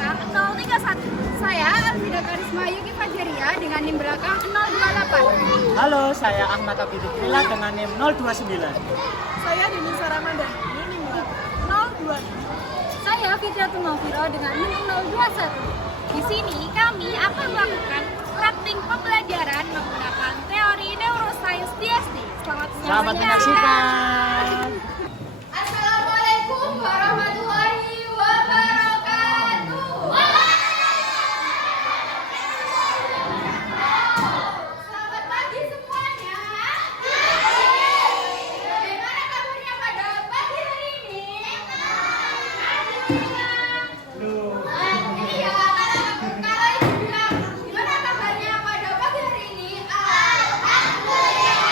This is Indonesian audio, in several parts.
belakang 031. Saya Alvida Karisma Yuki Fajeria dengan NIM belakang 028. Halo, saya Ahmad Abidin Prila dengan NIM 029. Saya Denisa Ramadhani, NIM 02. Saya Fitriatul Mawfiro dengan NIM 021. Di sini kami akan melakukan praktik pembelajaran menggunakan teori neuroscience di SD. Selamat menyaksikan. Assalamualaikum warahmatullahi wabarakatuh. Selamat pagi semuanya. Bagaimana kabarnya pada pagi hari ini? Iya, kalau ibu bilang gimana kabarnya pada pagi hari ini? Alhamdulillah.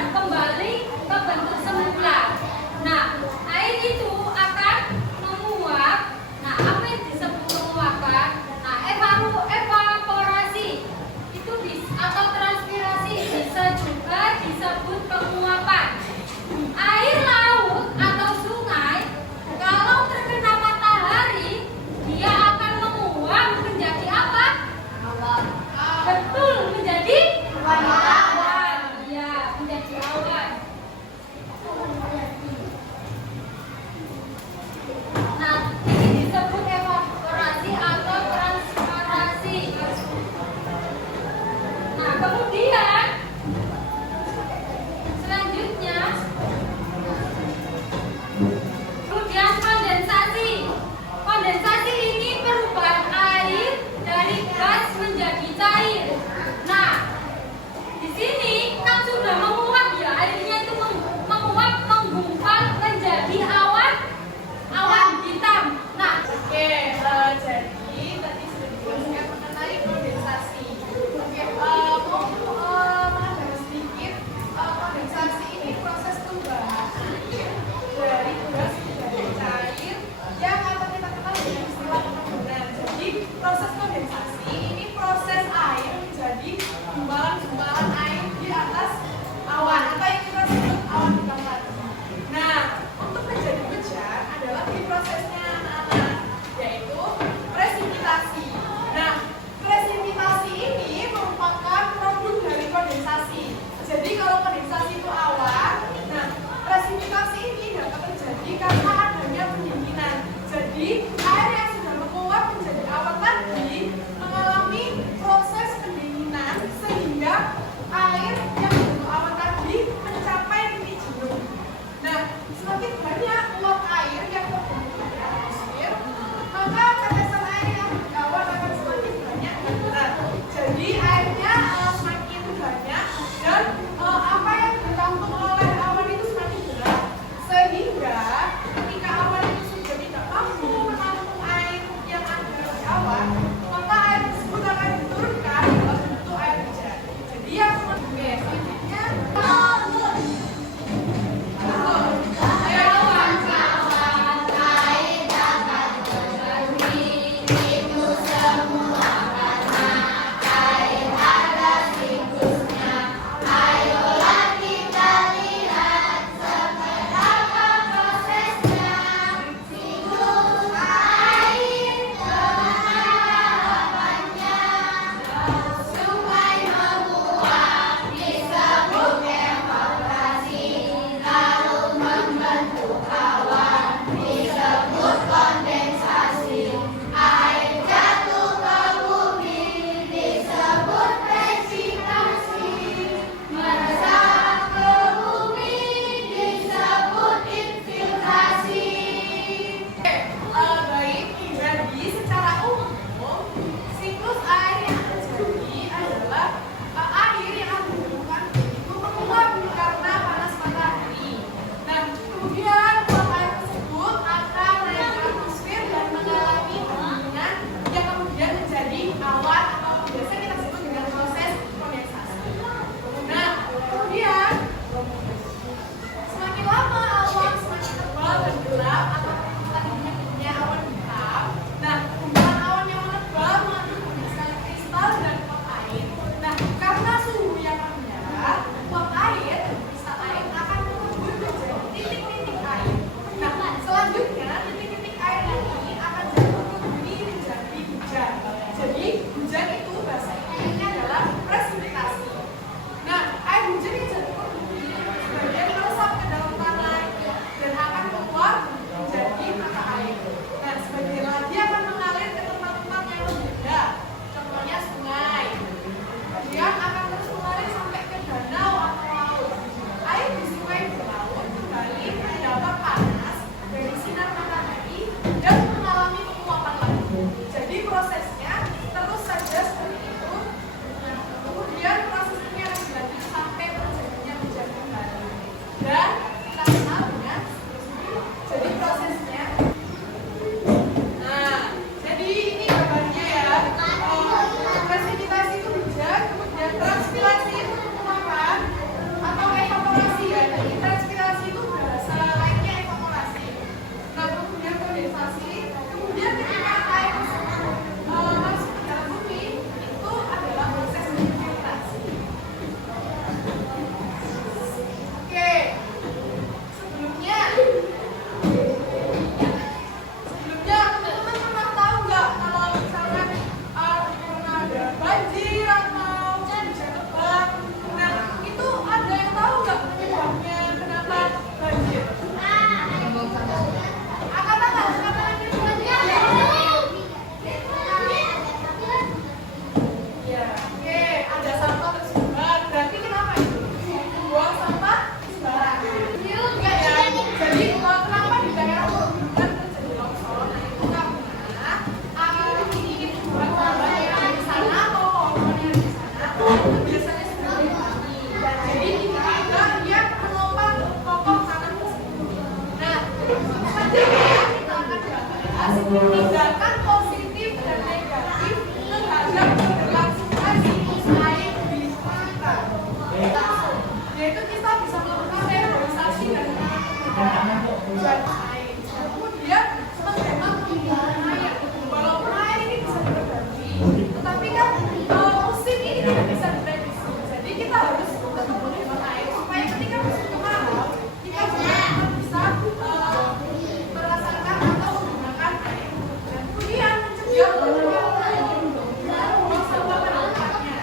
akan kembali ke bentuk semula. Nah, air itu akan menguap. Nah, apa yang disebut menguapkan? Nah, evaporasi itu atau transpirasi bisa juga disebut penguapan. Air laut atau sungai kalau terkena matahari dia akan menguap menjadi apa? Awan. Betul, menjadi awan. Iya, menjadi awan. sampah sembarangan. Enggak ya. Jadi kenapa di daerah perbukitan terjadi longsor? Nah itu karena ini dibuat banyak di sana atau pohon-pohon yang di sana biasanya sudah dibangun. Jadi tiba-tiba dia menopang pokok tanah tersebut. Nah, selanjutnya kita akan bahas tindakan positif dan negatif terhadap keberlangsungan siklus air di sekitar. Yaitu kita bisa melakukan reboisasi dan hujan air. Kemudian menghemat penggunaan air. Walaupun air ini bisa berganti, tetapi kan musim ini tidak bisa diprediksi. Jadi kita harus tetap menghemat air supaya ketika musim kemarau kita juga bisa merasakan atau menggunakan air. Dan kemudian mencegah buang sampah pada tempatnya.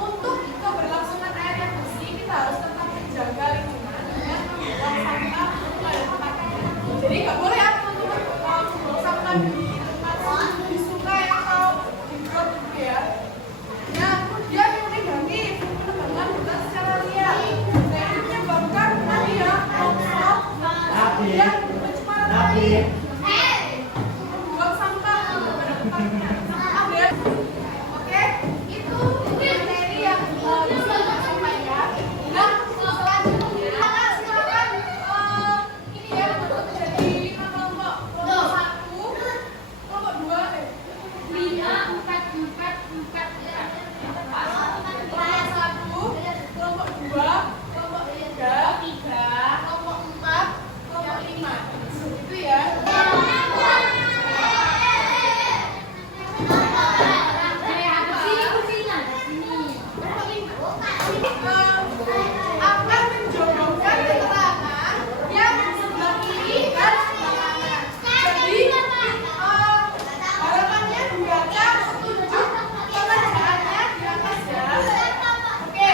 Untuk keberlangsungan air yang bersih, kita harus tetap menjaga lingkungan dengan membuang sampah pada tempatnya. Jadi nggak boleh ya teman-teman buang sampah di tempat di sungai atau di got gitu ya. Nah, kemudian yang negatif, penebangan hutan secara liar. Nah, ini menyebabkan tadi ya longsor, kemudian pencemaran air, membuang sampah pada tempatnya. Ada, oke? Itu materi yang bisa kita sampaikan. Nah, selanjutnya silakan ini ya jadi 5 kelompok. Kelompok 1, kelompok 2, 5, 4, 4, 4. Kelompok 1, kelompok 2, kelompok 3, kelompok 4, kelompok 5. Itu ya. Akan menjodohkan keterangan yang sebelah kiri dan sebelah kanan. Jadi harapannya dibaca setuju pengerjaannya di atas ya. Oke,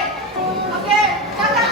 oke, kakak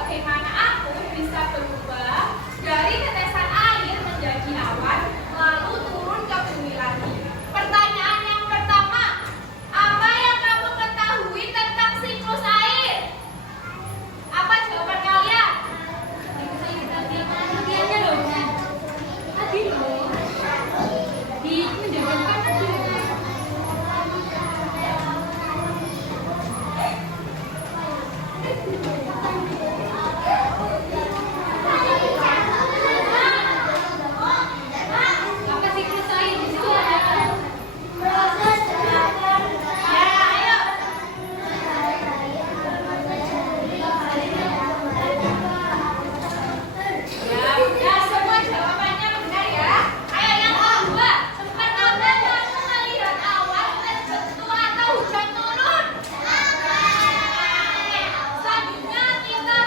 bagaimana aku bisa berubah dari tetesan air menjadi awan, lalu turun ke bumi lagi. Pertanyaan yang pertama, apa yang kamu ketahui tentang siklus air? Apa jawaban kalian? Apa siklus air itu? Ya, ayo. Ya, semua jawabannya benar ya. Ayo yang kedua, pernahkah kamu melihat awan terbentuk atau hujan turun? Oke, selanjutnya kita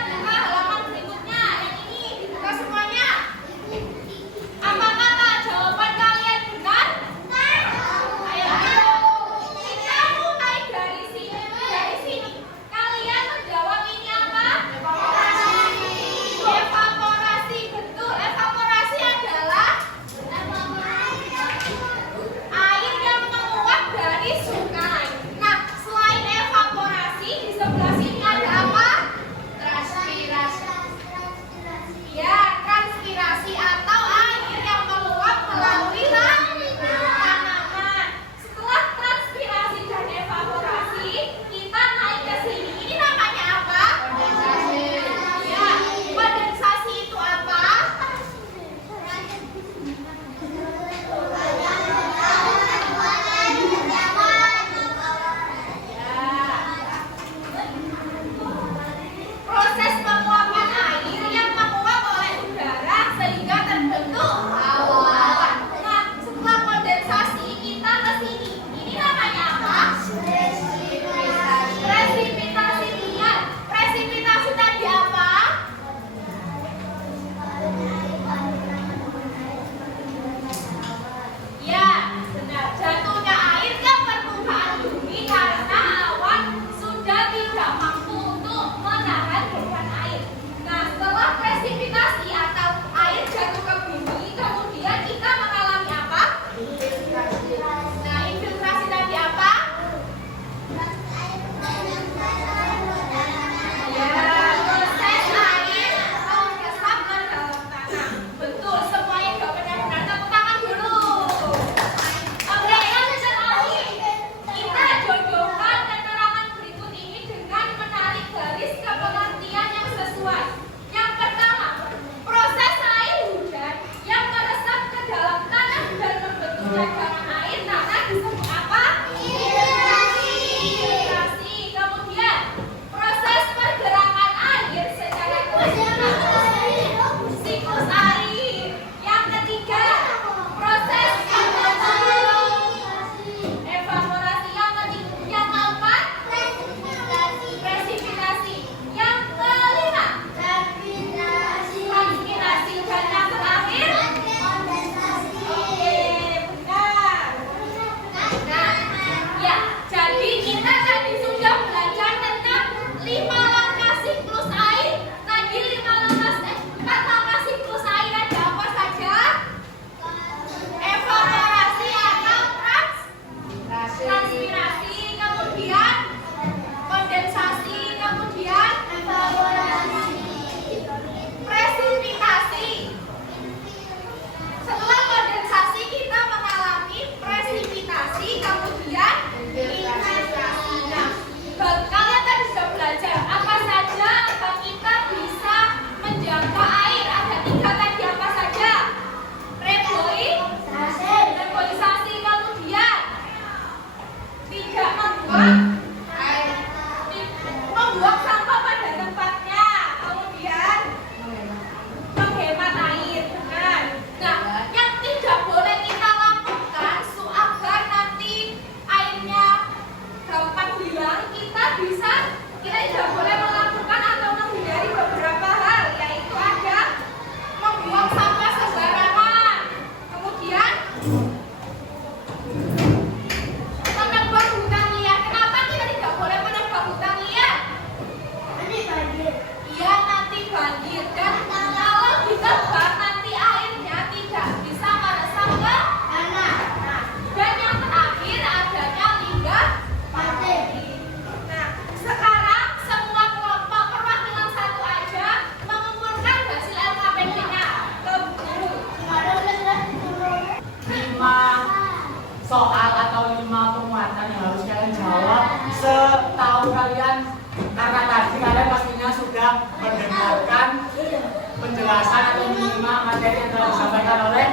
penjelasan atau minimal materi yang telah disampaikan oleh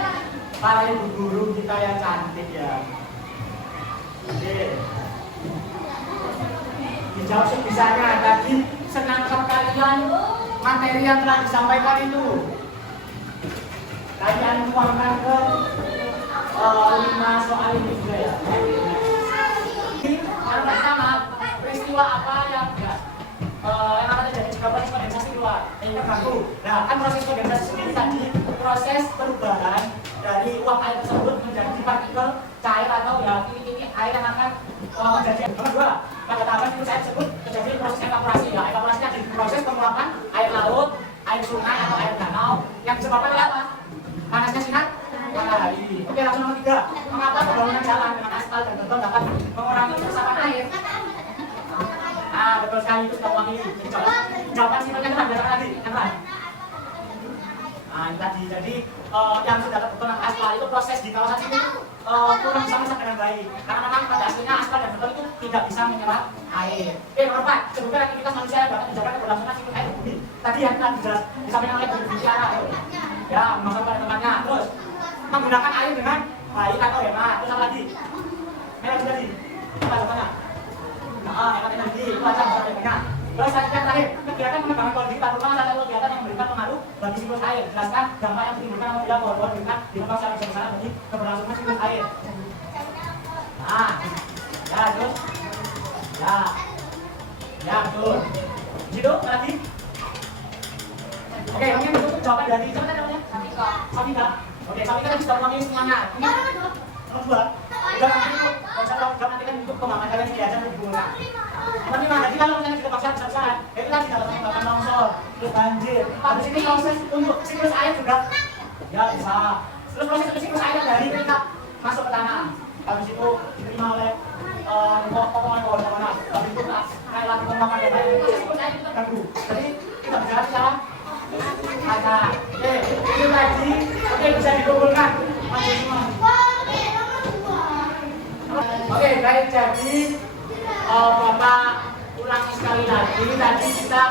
para ibu guru kita yang cantik ya. Oke. Dijawab sebisanya. Tadi senangkap kalian materi yang telah disampaikan itu. Kalian tuangkan ke 5 soal ini juga ya. Yang pertama, peristiwa apa yang akan terjadi jika proses kondensasi keluar terganggu. Nah, kan proses kondensasi sendiri tadi proses perubahan dari uap air tersebut menjadi partikel cair atau ya titik-titik air yang akan menjadi. Nomor 2, pada tahapan siklus air tersebut terjadi proses evaporasi. Ya, evaporasi adalah proses penguapan air laut, air sungai atau air danau yang disebabkan oleh apa? Panasnya sinar matahari. Oke, langsung nomor 3. Mengapa pembangunan jalan dengan aspal dan beton dapat mengurangi resapan air? Nah, betul sekali itu sudah wangi. Jawaban simpelnya kita biarkan lagi, yang lain. Nah, ini tadi. Jadi yang sudah terbentuk dengan aspal itu proses di kawasan sini kurang bisa meresap dengan baik. Karena memang pada aslinya aspal dan beton itu tidak bisa menyerap air. Oke, nomor 4. Sebutkan aktivitas manusia yang dapat menjaga keberlangsungan siklus air di bumi. Tadi yang telah disampaikan oleh Guru Bicara. Ya, masuk pada tempatnya. Terus menggunakan air dengan baik atau hemat. Terus apa lagi? Merah tadi. Apa jawabannya? Hemat energi. Itu aja jawabannya. Terus yang terakhir, kegiatan pengembangan kondisi tanpa rumah adalah kegiatan yang memberikan pengaruh bagi siklus air. Jelaskan dampak yang ditimbulkan apabila pohon-pohon dengan dikembang secara besar-besaran bagi keberlangsungan siklus air. Nah, ya terus, ya betul. Gitu, lagi. Oke, mungkin untuk jawaban dari siapa namanya? Safika. Oke, Safika tadi sudah mengambil semuanya. Nomor 2. Udah nanti itu, nanti kan untuk pemahaman kalian ini aja lebih guna. Tapi jadi kalau misalnya kita paksa besar-besaran, itu kan tidak menyebabkan longsor, terus banjir. Habis ini proses untuk siklus air juga, ya bisa. Terus proses untuk siklus air dari kita masuk ke tanah. Habis itu diterima oleh potongan pohon yang mana. Habis itu kayak lagi pengembangan yang lain. Siklus air itu terganggu. Jadi kita bicara secara ada. Oke, itu tadi. Oke, bisa dikumpulkan. Masuk semua. Oke, baik. Jadi Bapak ulangi sekali lagi. Tadi kita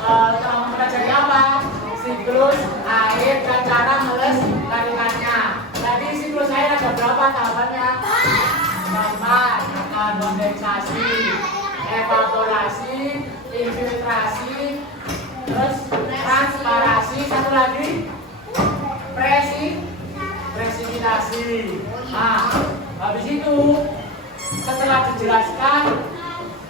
telah mempelajari apa? Siklus air dan cara melestarikannya. Tadi siklus air ada berapa tahapannya? 4. Ada kondensasi, evaporasi, infiltrasi, terus transparasi, satu lagi presipitasi. Nah, habis itu setelah dijelaskan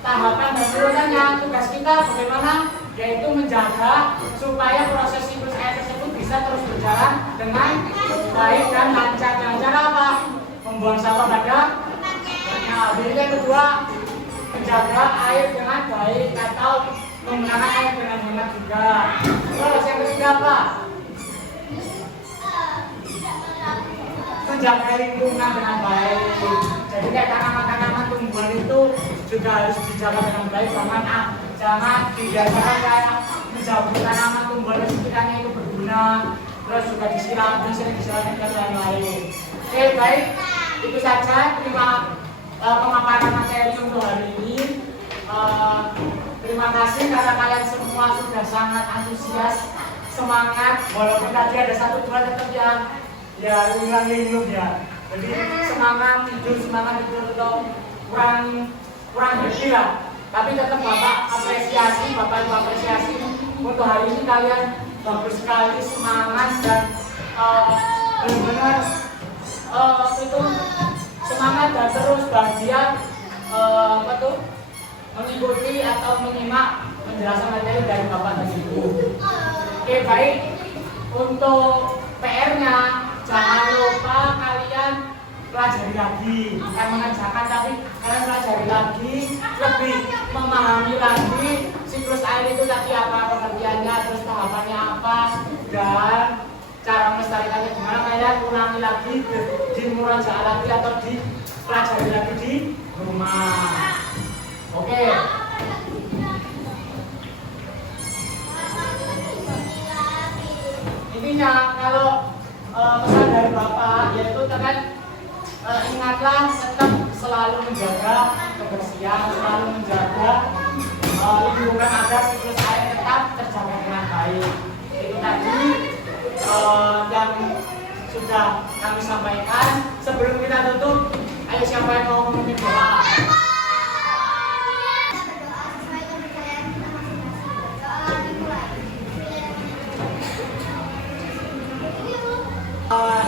tahapan dan urutannya, tugas kita bagaimana? Yaitu menjaga supaya proses siklus air tersebut bisa terus berjalan dengan baik dan lancar. Dengan cara apa? Membuang sampah pada jadi yang kedua, menjaga air dengan baik atau menggunakan air dengan hemat juga. Terus yang ketiga apa? Menjaga lingkungan dengan baik. Jadi kayak tanaman-tanaman tumbuhan itu juga harus dijaga dengan baik. Jangan dibiasakan kayak menjauhi tanaman tumbuhan yang sekiranya itu berguna. Terus juga disiram, sering disiramkan ke lain-lain. Oke, baik. Itu saja. Terima pemaparan materi untuk hari ini. Terima kasih karena kalian semua sudah sangat antusias, semangat. Walaupun tadi ada 1-2 tetap yang ya linglung ya. Jadi semangat tidur atau kurang happy lah. Tapi tetap Bapak apresiasi, Bapak Ibu apresiasi untuk hari ini kalian bagus sekali, semangat dan benar-benar itu semangat dan terus bahagia mengikuti atau menyimak penjelasan materi dari Bapak dan Ibu. Oke, baik. Untuk PR-nya jangan lupa kalian pelajari lagi, bukan mengerjakan tapi kalian pelajari lagi, lebih memahami lagi siklus air itu tadi apa pengertiannya, terus tahapannya apa, dan cara melestarikannya gimana. Kalian ulangi lagi di murajaah lagi atau di pelajari lagi di rumah. Oke. Intinya kalau pesan dari Bapak yaitu kan ingatlah tetap selalu menjaga kebersihan, selalu menjaga lingkungan agar siklus air tetap terjaga dengan baik. Itu tadi yang sudah kami sampaikan. Sebelum kita tutup, ayo siapa yang mau memimpin doa?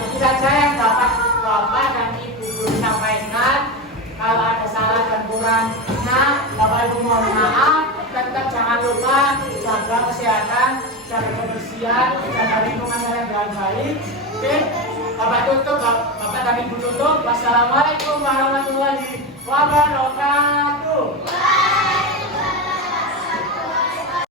Itu saja yang dapat Bapak dan Ibu Guru sampaikan. Kalau ada salah dan kurangnya, Bapak Ibu mohon maaf. Tetap jangan lupa jaga kesehatan, jaga kebersihan, jaga lingkungan yang baik. Oke, Bapak tutup, Bapak dan Ibu tutup. Wassalamualaikum warahmatullahi wabarakatuh.